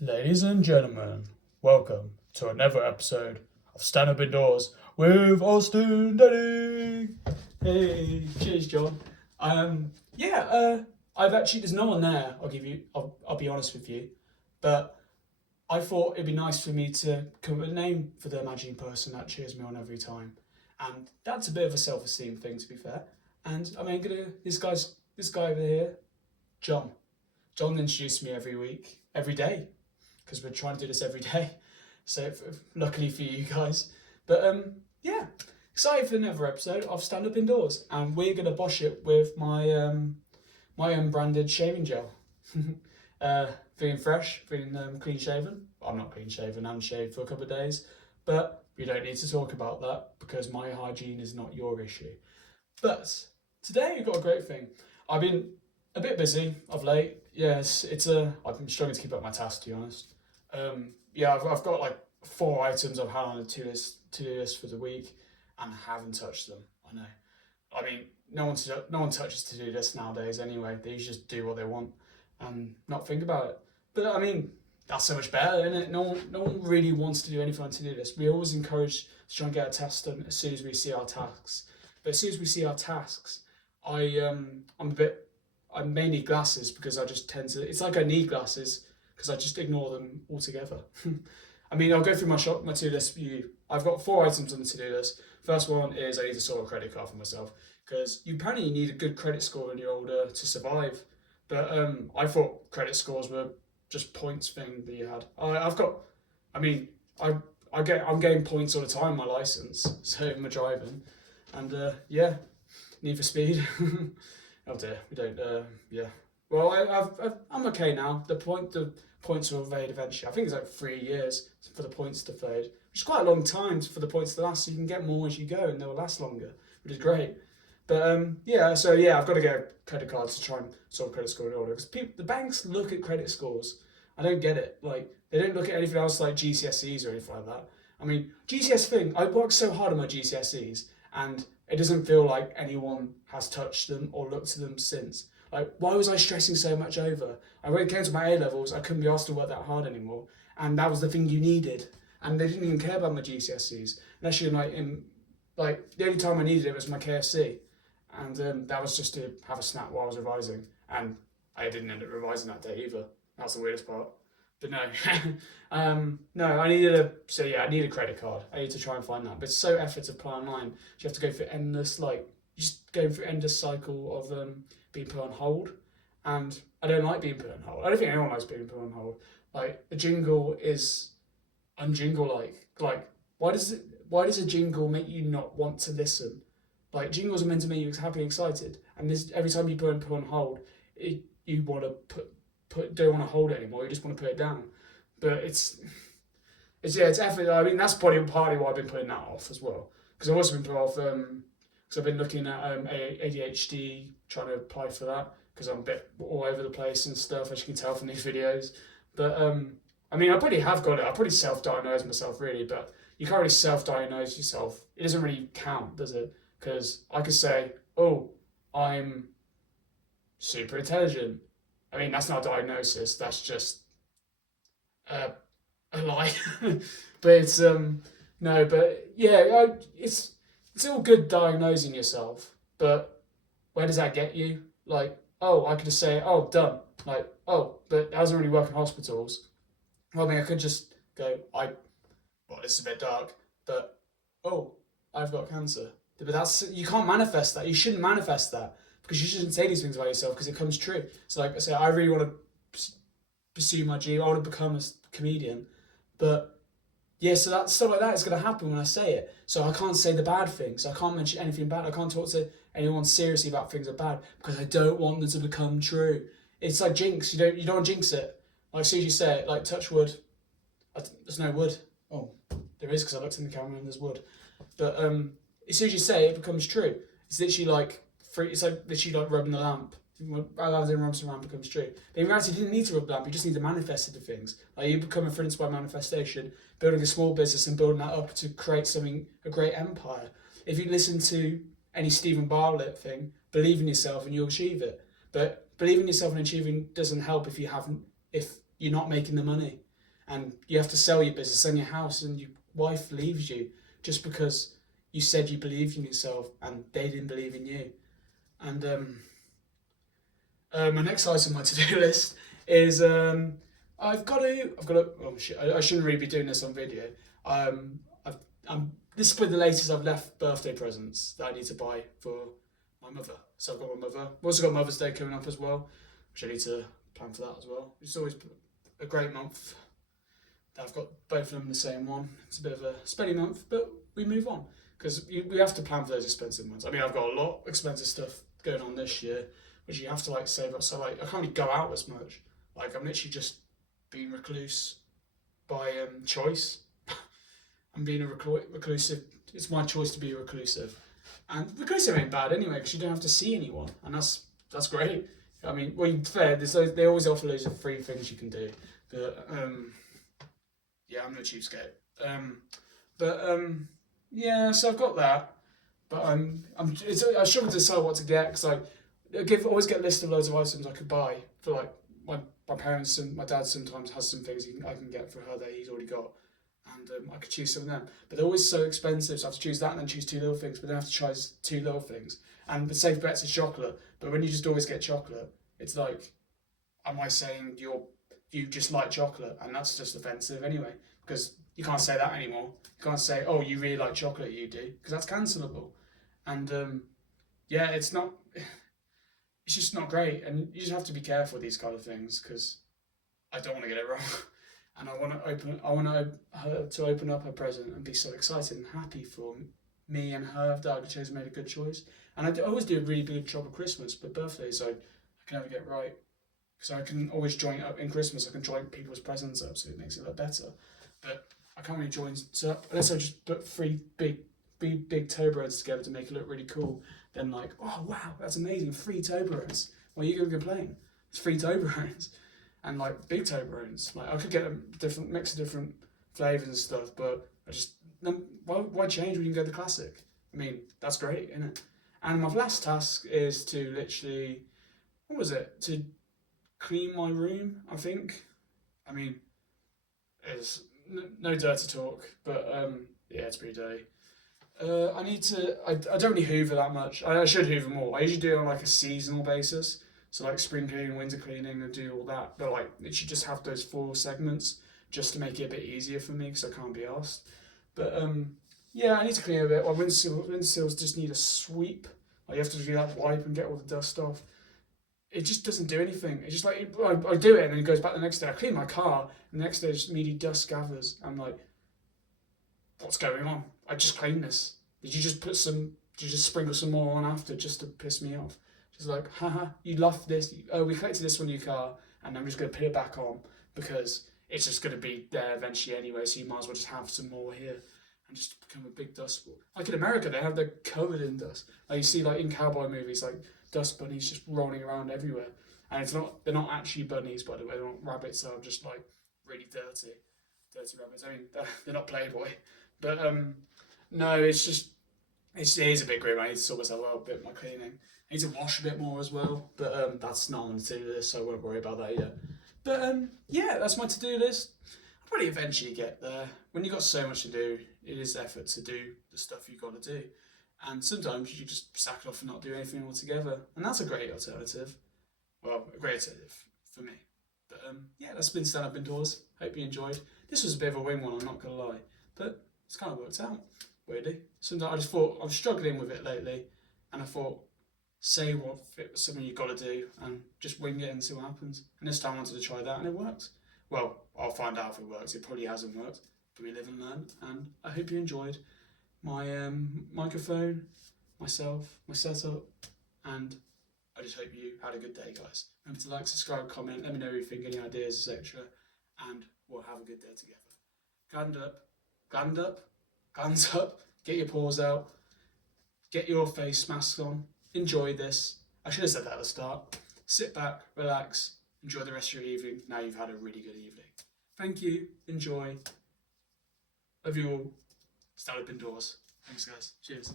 Ladies and gentlemen, welcome to another episode of Stand Up Indoors with Austin Denny. Hey, cheers, John. I've actually there's no one there. I'll be honest with you, but I thought it'd be nice for me to come up with a name for the imaginary person that cheers me on every time, and that's a bit of a self-esteem thing, to be fair. And I mean, this guy over here, John. John introduced me every week, every day, because we're trying to do this every day. So luckily for you guys, but yeah, excited for another episode of Stand Up Indoors, and we're gonna bosh it with my unbranded shaving gel. Feeling fresh, feeling clean shaven. I'm not clean shaven, I'm shaved for a couple of days, but we don't need to talk about that because my hygiene is not your issue. But today we've got a great thing. I've been a bit busy of late. Yes, I've been struggling to keep up my tasks, to be honest. I've got like 4 items I've had on the to do list for the week, and I haven't touched them. I know. I mean, no one touches to do list nowadays anyway. They just do what they want and not think about it. But I mean, that's so much better, isn't it? No one really wants to do anything on to do list. We always encourage to try and get a task done as soon as we see our tasks. But as soon as we see our tasks, I'm a bit I may need glasses because I just tend to. It's like I need glasses because I just ignore them altogether. I mean, I'll go through my to do list for you. I've got 4 items on the to do list. First one is I need to sort a credit card for myself because you apparently need a good credit score when you're older to survive. But I thought credit scores were just points thing that you had. I've got. I mean, I'm getting points all the time on my license, so in my driving, and yeah, Need for Speed. Oh dear, we don't. Yeah. Well, I'm okay now. The points will fade eventually. I think it's like 3 years for the points to fade, which is quite a long time for the points to last. So you can get more as you go, and they'll last longer, which is great. But I've got to get a credit card to try and sort of credit score in order because the banks look at credit scores. I don't get it. Like they don't look at anything else like GCSEs or anything like that. I mean, GCS thing. I worked so hard on my GCSEs, and it doesn't feel like anyone has touched them or looked at them since. Like, why was I stressing so much over? When it came to my A levels, I couldn't be asked to work that hard anymore, and that was the thing you needed. And they didn't even care about my GCSEs unless you're like the only time I needed it was my KFC, and that was just to have a snack while I was revising, and I didn't end up revising that day either. That's the weirdest part. But no, no, I need a credit card. I need to try and find that. But it's so effort to apply online. You have to go through endless, like, just going through endless cycle of being put on hold. And I don't like being put on hold. I don't think anyone likes being put on hold. Like, the jingle is unjingle like. Like, why does a jingle make you not want to listen? Like, jingles are meant to make you happy and excited. And every time you put on hold, you want to don't want to hold it anymore. You just want to put it down. But it's effort. I mean, that's probably partly why I've been putting that off as well. Because I've also been put off because I've been looking at ADHD, trying to apply for that because I'm a bit all over the place and stuff, as you can tell from these videos. But I mean, I probably have got it. I probably self-diagnosed myself really, but you can't really self-diagnose yourself. It doesn't really count, does it? Because I could say, oh, I'm super intelligent. I mean, that's not a diagnosis. That's just uh, a lie. But it's no, but yeah, it's all good diagnosing yourself, but where does that get you? Like, oh, I could just say, oh, done. Like, oh, but that doesn't really work in hospitals. Well, I mean, I could just go, well, this is a bit dark, but oh, I've got cancer. But you can't manifest that. You shouldn't manifest that because you shouldn't say these things about yourself because it comes true. So, like I say, I really want to pursue my dream. I want to become a comedian, but yeah, so that stuff like that is going to happen when I say it. So I can't say the bad things. I can't mention anything bad. I can't talk to anyone seriously about things that are bad because I don't want them to become true. It's like jinx. You don't jinx it. Like as soon as you say it, like touch wood. There's no wood. Oh, there is because I looked in the camera and there's wood. But as soon as you say it, it becomes true. It's literally like It's like literally like rubbing the lamp. Aladdin rubs the lamp becomes true. But in reality, you didn't need to rub the lamp. You just need to manifest it to things. Like you become influenced by manifestation, building a small business and building that up to create a great empire. If you listen to any Stephen Bartlett thing, believe in yourself and you'll achieve it. But believing in yourself and achieving doesn't help if you're not making the money. and you have to sell your business and your house, and your wife leaves you just because you said you believed in yourself and they didn't believe in you. And my next item on my to-do list is I've got to. Oh shit! I shouldn't really be doing this on video. I've, this is probably the latest I've left birthday presents that I need to buy for my mother. So I've got my mother. I've also got Mother's Day coming up as well, which I need to plan for that as well. It's always a great month. I've got both of them in the same one. It's a bit of a spenny month, but we move on because we have to plan for those expensive ones. I mean, I've got a lot of expensive stuff going on this year, which you have to like save up. So like, I can't really go out as much. Like, I'm literally just being recluse by choice. I'm being a reclusive. It's my choice to be reclusive, and reclusive ain't bad anyway because you don't have to see anyone, and that's great. I mean, well, fair. They always offer loads of free things you can do, but yeah, I'm no cheapskate. Yeah, so I've got that, but I struggle to decide what to get because always get a list of loads of items I could buy for like my parents, and my dad sometimes has some things I can get for her that he's already got, and I could choose some of them. But they're always so expensive, so I have to choose that and then choose two little things, but then I have to try two little things. And the safe bets is chocolate, but when you just always get chocolate, it's like, am I saying you just like chocolate? And that's just offensive anyway, because you can't say that anymore. You can't say, oh, you really like chocolate, you do, because that's cancelable. And yeah, it's not. It's just not great, and you just have to be careful with these kind of things because I don't want to get it wrong, and I want her to open up her present and be so excited and happy for me and her that I chose made a good choice. And I always do a really good job at Christmas, but birthdays I can never get right because I can always join up in Christmas. I can join people's presents up, so it makes it look better. But I can't really join up unless I just put three big Toblerones together to make it look really cool. Then like, oh wow, that's amazing, 3 Toblerones. Well, you gonna complain? It's 3 Toblerones, and like big Toblerones. Like I could get a different mix of different flavors and stuff, but I just why change when you can go the classic? I mean, that's great, isn't it? And my last task is to literally, what was it? To clean my room, I think. I mean, it's no dirty talk, but yeah, it's pretty dirty. I need to. I don't really hoover that much. I should hoover more. I usually do it on like a seasonal basis. So like spring cleaning, winter cleaning, and do all that. But like it should just have those 4 segments just to make it a bit easier for me because I can't be asked. But yeah, I need to clean a bit. Well, windsills just need a sweep. Like you have to do that wipe and get all the dust off. It just doesn't do anything. It's just like I do it and then it goes back the next day. I clean my car and the next day just immediately dust gathers. I'm like, what's going on? I just cleaned this. Did you just sprinkle some more on after just to piss me off? Just like, haha, you left this. Oh, we collected this from your car and I'm just going to put it back on because it's just going to be there eventually anyway, so you might as well just have some more here and just become a big dust ball. Like in America, they're covered in dust. Like you see like in cowboy movies, like dust bunnies just rolling around everywhere. And they're not actually bunnies, by the way, they're not rabbits, they're just like really dirty rabbits. I mean, they're not Playboy. But no, it is a bit grim. I need to sort myself out a bit, my cleaning. I need to wash a bit more as well, but that's not on the to-do list, so I won't worry about that yet. But yeah, that's my to-do list. I'll probably eventually get there. When you've got so much to do, it is effort to do the stuff you've got to do. And sometimes you just sack it off and not do anything altogether. And that's a great alternative. Well, a great alternative for me. But yeah, that's been Stand Up Indoors. Hope you enjoyed. This was a bit of a wing one, I'm not going to lie. But it's kind of worked out, weirdly. Sometimes I just thought, I was struggling with it lately. And I thought, say something you've got to do and just wing it and see what happens. And this time I wanted to try that and it works. Well, I'll find out if it works. It probably hasn't worked, but we live and learn. And I hope you enjoyed my microphone, myself, my setup, and I just hope you had a good day, guys. Remember to like, subscribe, comment, let me know what you think, any ideas, etc. And we'll have a good day together. Gland up, get your paws out, get your face mask on, enjoy this. I should have said that at the start. Sit back, relax, enjoy the rest of your evening. Now you've had a really good evening. Thank you, enjoy. Love you all. Stand Up Indoors. Thanks, guys. Cheers.